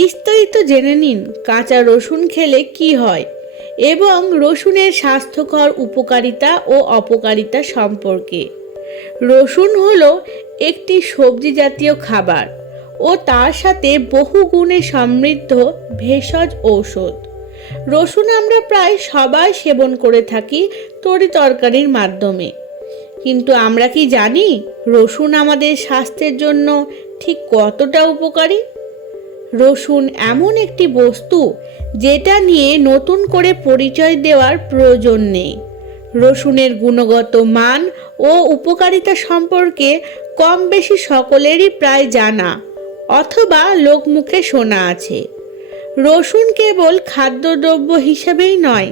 বিস্তারিত জেনে নিন কাঁচা রসুন খেলে কি হয় এবং রসুনের স্বাস্থ্যকর উপকারিতা ও অপকারিতা সম্পর্কে। রসুন হলো একটি সবজি জাতীয় খাবার ও তার সাথে বহু গুণে সমৃদ্ধ ভেষজ ঔষধ। রসুন আমরা প্রায় সবাই সেবন করে থাকি তরি তরকারির মাধ্যমে। কিন্তু আমরা কি জানি রসুন আমাদের স্বাস্থ্যের জন্য ঠিক কতটা উপকারী? রসুন এমন একটি বস্তু যেটা নিয়ে নতুন করে পরিচয় দেওয়ার প্রয়োজন নেই। রসুনের গুণগত মান ও উপকারিতা সম্পর্কে কম বেশি সকলেরই প্রায় জানা, অথবা লোকমুখে শোনা আছে। রসুন কেবল খাদ্যদ্রব্য হিসেবেই নয়,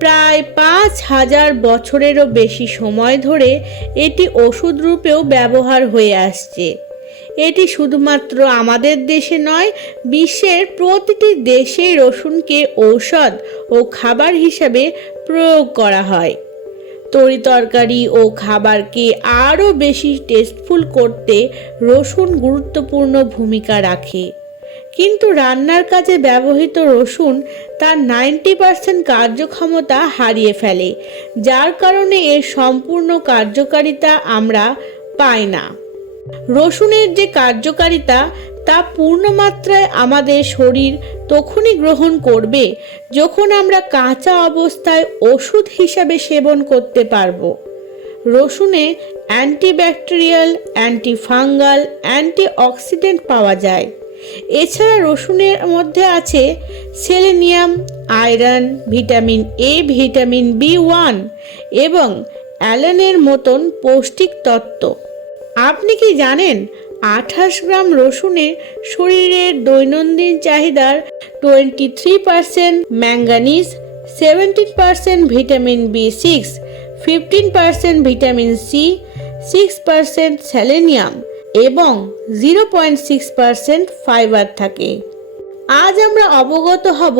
প্রায় পাঁচ হাজার বছরেরও বেশি সময় ধরে এটি ওষুধ রূপেও ব্যবহার হয়ে আসছে। এটি শুধুমাত্র আমাদের দেশে নয়, বিশ্বের প্রতিটি দেশে রসুনকে ঔষধ ও খাবার হিসাবে প্রয়োগ করা হয়। তরি তরকারি ও খাবারকে আরও বেশি টেস্টফুল করতে রসুন গুরুত্বপূর্ণ ভূমিকা রাখে। কিন্তু রান্নার কাজে ব্যবহৃত রসুন তার নাইনটি পার্সেন্ট কার্যক্ষমতা হারিয়ে ফেলে, যার কারণে এর সম্পূর্ণ কার্যকারিতা আমরা পাই না। রসুনের যে কার্যকারিতা, তা পূর্ণমাত্রায় আমাদের শরীর তখনই গ্রহণ করবে যখন আমরা কাঁচা অবস্থায় ওষুধ হিসাবে সেবন করতে পারব। রসুনে অ্যান্টিব্যাকটেরিয়াল, অ্যান্টিফাঙ্গাল, অ্যান্টিঅক্সিডেন্ট পাওয়া যায়। এছাড়া রসুনের মধ্যে আছে selenium, iron, vitamin A, vitamin B one এবং অ্যালেনের মতন পৌষ্টিক তত্ত্ব। আপনি কি জানেন আঠাশ গ্রাম রসুনে শরীরের দৈনন্দিন চাহিদার twenty three percent manganese seventeen percent vitamin B six fifteen percent vitamin C six percent selenium এবং zero point six percent fibre থাকে। আজ আমরা অবগত হব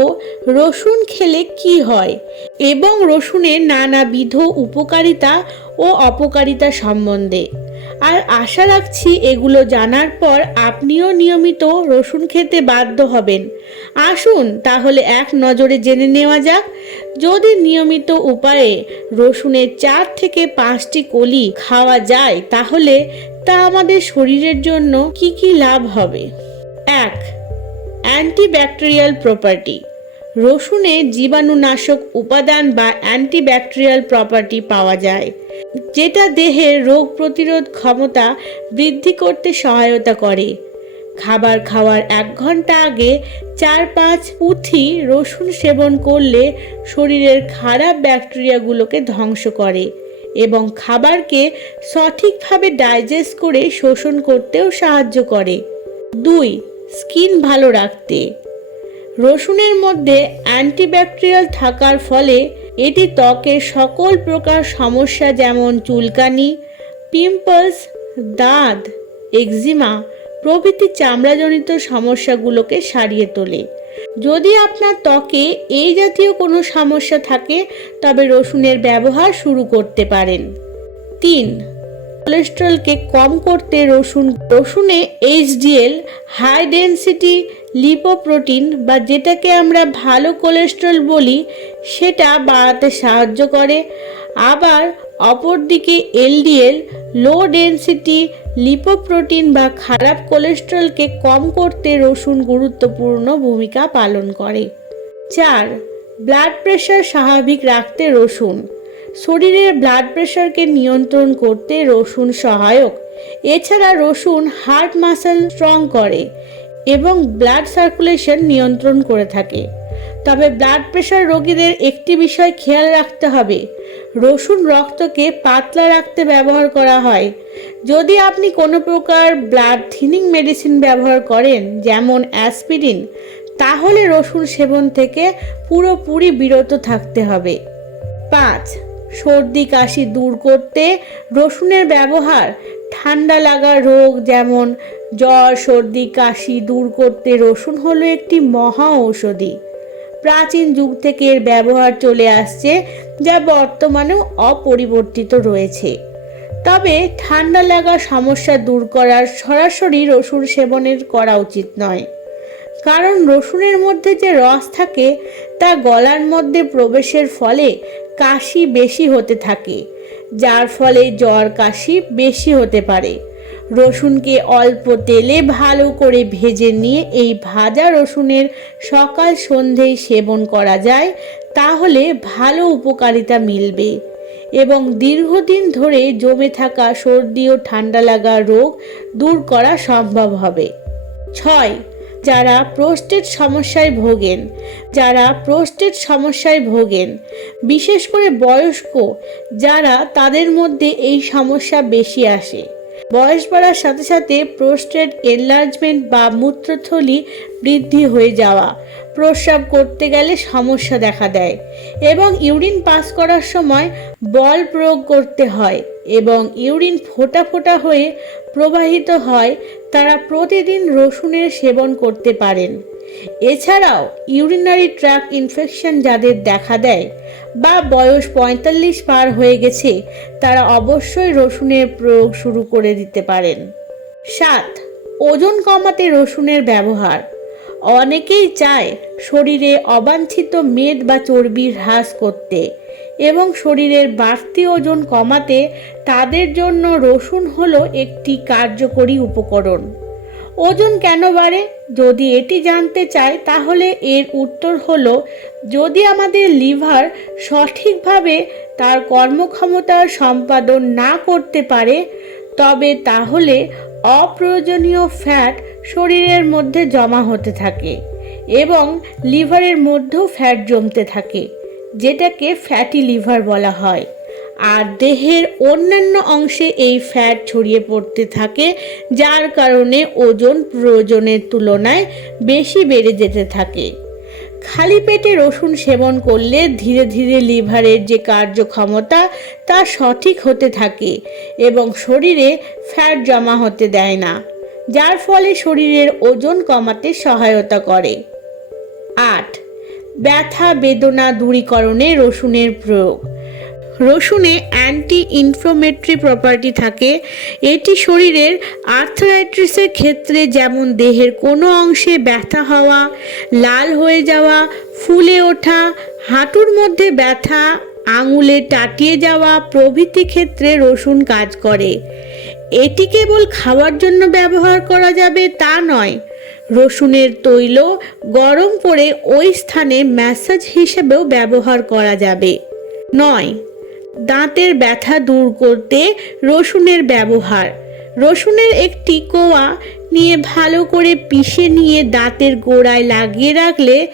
রসুন খেলে কি হয় এবং রসুনের নানাবিধ উপকারিতা ও অপকারিতা সম্বন্ধে। আর আশা রাখছি এগুলো জানার পর আপনিও নিয়মিত রসুন খেতে বাধ্য হবেন। আসুন তাহলে এক নজরে জেনে নেওয়া যাক, যদি নিয়মিত উপায়ে রসুনের চার থেকে পাঁচটি কলি খাওয়া যায়, তাহলে তা আমাদের শরীরের জন্য কি কি লাভ হবে? এক, অ্যান্টিব্যাকটেরিয়াল প্রপার্টি। রসুনে জীবাণুনাশক উপাদান বা অ্যান্টিব্যাকটেরিয়াল প্রপার্টি পাওয়া যায়, যেটা দেহের রোগ প্রতিরোধ ক্ষমতা বৃদ্ধি করতে সহায়তা করে। খাবার খাওয়ার এক ঘণ্টা আগে চার পাঁচ পুঁথি রসুন সেবন করলে শরীরের খারাপ ব্যাকটেরিয়াগুলোকে ধ্বংস করে এবং খাবারকে সঠিকভাবে ডাইজেস্ট করে শোষণ করতেও সাহায্য করে। দুই, স্কিন ভালো রাখতে। রসুনের মধ্যে অ্যান্টিব্যাকটেরিয়াল থাকার ফলে এটি ত্বকের সকল প্রকার সমস্যা যেমন চুলকানি, পিম্পলস, দাঁত, এক্সিমা প্রভৃতি চামড়াজনিত সমস্যাগুলোকে সারিয়ে তোলে। যদি আপনার ত্বকে এই জাতীয় কোনো সমস্যা থাকে, তবে রসুনের ব্যবহার শুরু করতে পারেন। তিন কোলেস্ট্রলকে কম করতে রসুন, রসুনে এইচডিএল হাই ডেনসিটি লিপোপ্রোটিন বা যেটাকে আমরা ভালো কোলেস্ট্রল বলি, সেটা বাড়াতে সাহায্য করে। আবার অপরদিকে এলডিএল লো ডেনসিটি লিপোপ্রোটিন বা খারাপ কোলেস্ট্রলকে কম করতে রসুন গুরুত্বপূর্ণ ভূমিকা পালন করে। চার ব্লাড প্রেশার স্বাভাবিক রাখতে রসুন। শরীরের ব্লাড প্রেশারকে নিয়ন্ত্রণ করতে রসুন সহায়ক। এছাড়া রসুন হার্ট মাসেল স্ট্রং করে। এবং ব্লাড সার্কুলেশন নিয়ন্ত্রণ করে থাকে। তবে ব্লাড প্রেশার রোগীদের একটি বিষয় খেয়াল রাখতে হবে, রসুন রক্তকে পাতলা রাখতে ব্যবহার করা হয়। যদি আপনি কোনো প্রকার ব্লাড থিনিং মেডিসিন ব্যবহার করেন, যেমন অ্যাসপিরিন তাহলে রসুন সেবন থেকে পুরোপুরি বিরত থাকতে হবে। পাঁচ, সর্দি কাশি দূর করতে রসুনের ব্যবহার ঠান্ডা লাগা রোগ যেমন জ্বর, সর্দি, কাশি দূর করতে রসুন হলো একটি মহা ঔষধি। প্রাচীন যুগ থেকে এর ব্যবহার চলে আসছে, যা বর্তমানেও অপরিবর্তিত রয়েছে। তবে ঠান্ডা লাগা সমস্যা দূর করার সরাসরি রসুন সেবনের করা উচিত নয়। কারণ রসুনের মধ্যে যে রস থাকে, তা গলার মধ্যে প্রবেশের ফলে কাশি বেশি হতে থাকে। যার ফলে জ্বর, কাশি বেশি হতে পারে। রসুনকে অল্প তেলে ভালো করে ভেজে নিয়ে এই ভাজা রসুনের সকাল সন্ধেয় সেবন করা যায়, তাহলে ভালো উপকারিতা মিলবে। এবং দীর্ঘদিন ধরে জমে থাকা সর্দি ও ঠান্ডা লাগা রোগ দূর করা সম্ভব হবে। ছয় যারা প্রোস্টেট সমস্যায় ভোগেন, যারা প্রোস্টেট সমস্যায় ভোগেন, বিশেষ করে বয়স্ক, যারা তাদের মধ্যে এই সমস্যা বেশি আসে। বয়স বাড়ার সাথে সাথে প্রোস্টেট এনলার্জমেন্ট বা মূত্রথলি বৃদ্ধি হয়ে যাওয়া। প্রস্রাব করতে গেলে সমস্যা দেখা দেয় এবং ইউরিন পাস করার সময় বল প্রয়োগ করতে হয় এবং ইউরিন ফোটা ফোটা হয়ে প্রবাহিত হয়। তারা প্রতিদিন রসুনের সেবন করতে পারেন। এছাড়াও ইউরিনারি ট্র্যাক ইনফেকশন যাদের দেখা দেয় বা বয়স পঁয়তাল্লিশ পার হয়ে গেছে, তারা অবশ্যই রসুনের প্রয়োগ শুরু করে দিতে পারেন। সাত, ওজন কমাতে রসুনের ব্যবহার। অনেকেই চায় শরীরে অবাঞ্ছিত মেদ বা চর্বি হ্রাস করতে এবং শরীরের বাড়তি ওজন কমাতে তাদের জন্য রসুন হলো একটি কার্যকরী উপকরণ। ওজন কেন বাড়ে? যদি এটি জানতে চায় তাহলে এর উত্তর হলো, যদি আমাদের লিভার সঠিকভাবে তার কর্মক্ষমতা সম্পাদন না করতে পারে, তবে তাহলে অপ্রয়োজনীয় ফ্যাট শরীরের মধ্যে জমা হতে থাকে এবং লিভারের মধ্যেও ফ্যাট জমতে থাকে, যেটাকে ফ্যাটি লিভার বলা হয়। আর দেহের অন্যান্য অংশে এই ফ্যাট ছড়িয়ে পড়তে থাকে, যার কারণে ওজন প্রয়োজনের তুলনায় বেশি বেড়ে যেতে থাকে। খালি পেটে রসুন সেবন করলে ধীরে ধীরে লিভারের যে কার্যক্ষমতা, তা সঠিক হতে থাকে এবং শরীরে ফ্যাট জমা হতে দেয় না, যার ফলে শরীরের ওজন কমাতে সহায়তা করে। আট, ব্যথা বেদনা দূরীকরণে রসুনের প্রয়োগ। রসুনে অ্যান্টি ইনফ্লোমেটরি প্রপার্টি থাকে। এটি শরীরের আর্থারাইটিসের ক্ষেত্রে যেমন দেহের কোনো অংশে ব্যথা হওয়া, লাল হয়ে যাওয়া, ফুলে ওঠা, হাঁটুর মধ্যে ব্যথা, আঙুলে টাটিয়ে যাওয়া প্রভৃতি ক্ষেত্রে রসুন কাজ করে। এটি কেবল খাওয়ার জন্য ব্যবহার করা যাবে তা নয়, রসুনের তৈল গরম করে ওই স্থানে ম্যাসাজ হিসেবেও ব্যবহার করা যাবে। নয় দাঁতের ব্যথা দূর করতে রসুনের ব্যবহার। রসুনের একটি কোয়া নিয়ে ভালো করে পিষে নিয়ে দাঁতের গোড়ায় লাগিয়ে রাখলে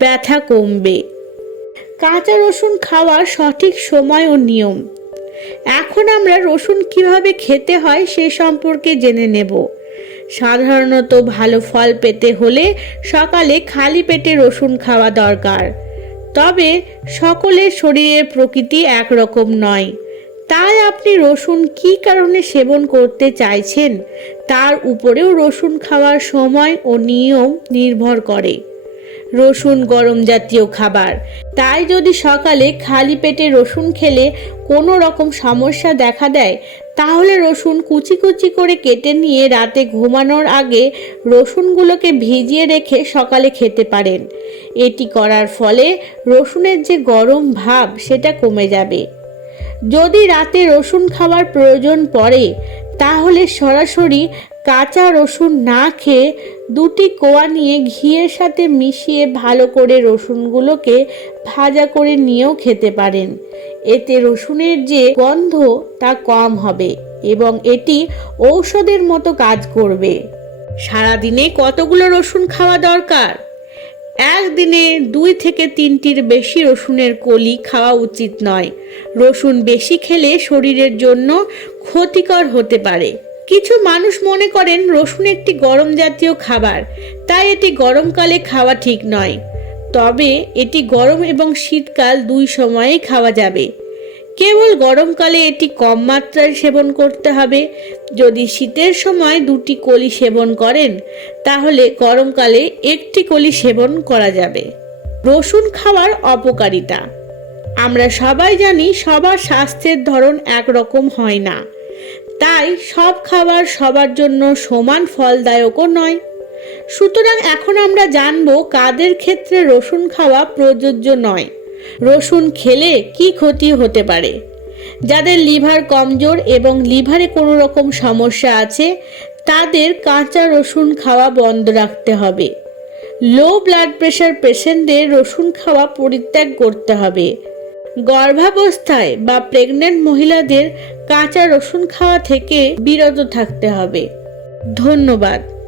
ব্যথা কমবে। কাঁচা রসুন খাওয়ার সঠিক সময় ও নিয়ম। এখন আমরা রসুন কীভাবে খেতে হয় সে সম্পর্কে জেনে নেব। সাধারণত ভালো ফল পেতে হলে সকালে খালি পেটে রসুন খাওয়া দরকার। তবে সকলের শরীরের প্রকৃতি একরকম নয়। তাই আপনি রসুন কী কারণে সেবন করতে চাইছেন? তার উপরেও রসুন খাওয়ার সময় ও নিয়ম নির্ভর করে। রসুন গরম জাতীয় খাবার। তাই যদি সকালে খালি পেটে রসুন খেলে কোনো রকম সমস্যা দেখা দেয় তাহলে রসুন কুচি কুচি করে কেটে নিয়ে রাতে ঘুমানোর আগে রসুনগুলোকে ভিজিয়ে রেখে সকালে খেতে পারেন। এটি করার ফলে রসুনের যে গরম ভাব, সেটা কমে যাবে। যদি রাতে রসুন খাওয়ার প্রয়োজন পড়ে, তাহলে সরাসরি কাঁচা রসুন না খেয়ে দুটি কোয়া নিয়ে ঘিয়ের সাথে মিশিয়ে ভালো করে রসুনগুলোকে ভাজা করে নিয়েও খেতে পারেন। এতে রসুনের যে গন্ধ তা কম হবে এবং এটি ঔষধের মতো কাজ করবে। সারাদিনে কতগুলো রসুন খাওয়া দরকার? একদিনে দুই থেকে তিনটির বেশি রসুনের কলি খাওয়া উচিত নয়। রসুন বেশি খেলে শরীরের জন্য ক্ষতিকর হতে পারে। কিছু মানুষ মনে করেন রসুন একটি গরম জাতীয় খাবার, তাই এটি গরমকালে খাওয়া ঠিক নয়। তবে এটি গরম এবং শীতকাল দুই সময়ে খাওয়া যাবে। কেবল গরমকালে এটি কম মাত্রায় সেবন করতে হবে। যদি শীতের সময় দুটি কলি সেবন করেন, তাহলে গরমকালে একটি কলি সেবন করা যাবে। রসুন খাওয়ার অপকারিতা। আমরা সবাই জানি সবার স্বাস্থ্যের ধরন একরকম হয় না। তাই সব খাবার সবার জন্য সমান ফলদায়কও নয়। সুতরাং এখন আমরা জানব কাদের ক্ষেত্রে রসুন খাওয়া প্রযোজ্য নয়। রসুন খেলে কি ক্ষতি হতে পারে? যাদের লিভার কমজোর এবং লিভারে কোনো রকম সমস্যা আছে, তাদের কাঁচা রসুন খাওয়া বন্ধ রাখতে হবে। লো ব্লাড প্রেশার পেশেন্টদের রসুন খাওয়া পরিত্যাগ করতে হবে। গর্ভাবস্থায় বা প্রেগনেন্ট মহিলাদের কাঁচা রসুন খাওয়া থেকে বিরত থাকতে হবে। ধন্যবাদ।